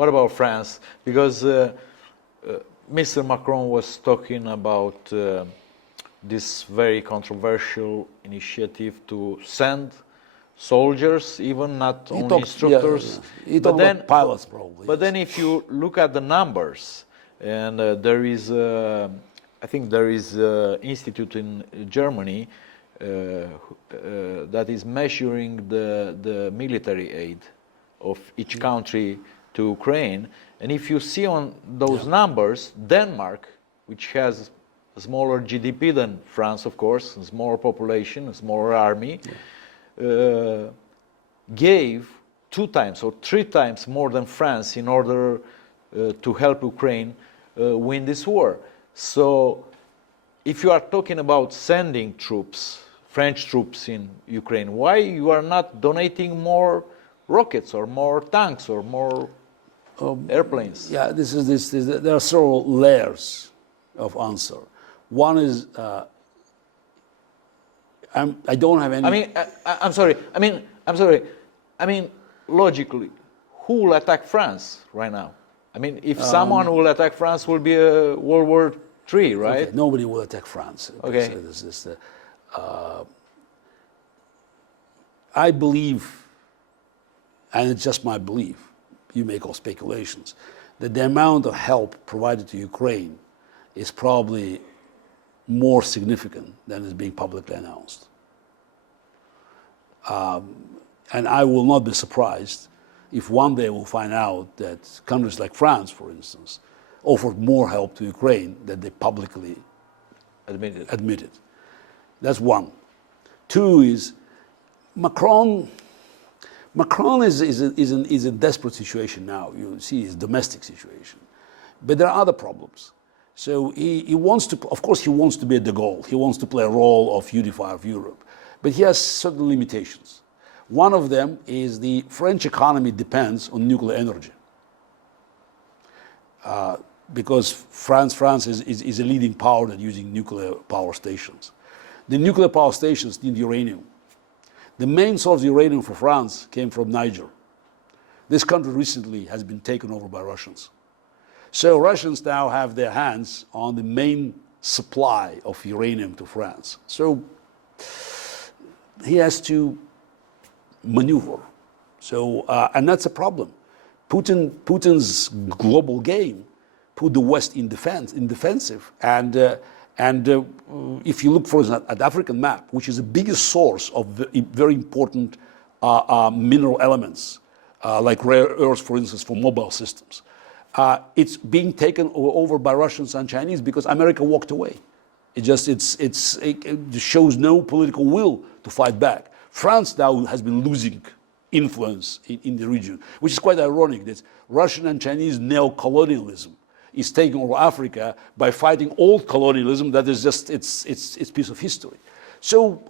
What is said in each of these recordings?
What about France? Because Mr. Macron was talking about this very controversial initiative to send soldiers, even not only instructors. He talked about pilots, probably. But then if you look at the numbers, and there is, I think there is an institute in Germany that is measuring the military aid of each country to Ukraine. And if you see on those numbers, Denmark, which has a smaller GDP than France, of course, a smaller population, a smaller army, gave 2 times or 3 times more than France in order to help Ukraine win this war. So if you are talking about sending troops, French troops in Ukraine, why you are not donating more rockets or more tanks or more airplanes? Yeah, there are several layers of answer. One is, I don't have any... I mean, I'm sorry. I mean, logically, who will attack France right now? I mean, if someone will attack France, will be a World War III, right? Okay, nobody will attack France. Okay. I believe, and it's just my belief, you make all speculations, that the amount of help provided to Ukraine is probably more significant than is being publicly announced. And I will not be surprised if one day we'll find out that countries like France, for instance, offered more help to Ukraine than they publicly admitted. That's one. Two is Macron is a desperate situation now. You see his domestic situation. But there are other problems. So he wants to, of course, he wants to be a de Gaulle. He wants to play a role of unifier of Europe. But he has certain limitations. One of them is the French economy depends on nuclear energy. Because France is a leading power that's using nuclear power stations. The nuclear power stations need uranium. The main source of uranium for France came from Niger. This country recently has been taken over by Russians. So Russians now have their hands on the main supply of uranium to France. So he has to maneuver. So, and that's a problem. Putin's global game put the West in defensive. And if you look, for example, at the African map, which is the biggest source of very important mineral elements, like rare earths, for instance, for mobile systems, it's being taken over by Russians and Chinese because America walked away. It just shows no political will to fight back. France now has been losing influence in the region, which is quite ironic that Russian and Chinese neo-colonialism is taking over Africa by fighting old colonialism that is just its piece of history. So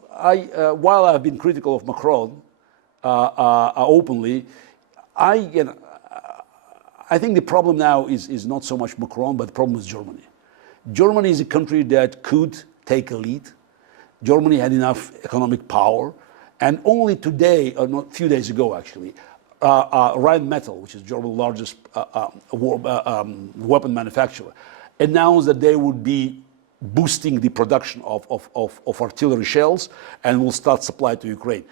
while I've been critical of Macron openly, I think the problem now is not so much Macron, but the problem is Germany. Germany is a country that could take a lead. Germany had enough economic power. And only today, or not a few days ago actually, Rheinmetall, which is Germany's largest weapon manufacturer, announced that they would be boosting the production of artillery shells and will start supply to Ukraine.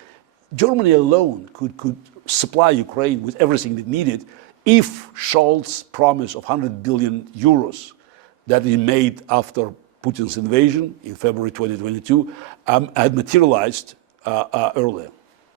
Germany alone could supply Ukraine with everything they needed if Scholz's promise of 100 billion euros that he made after Putin's invasion in February 2022 had materialized earlier.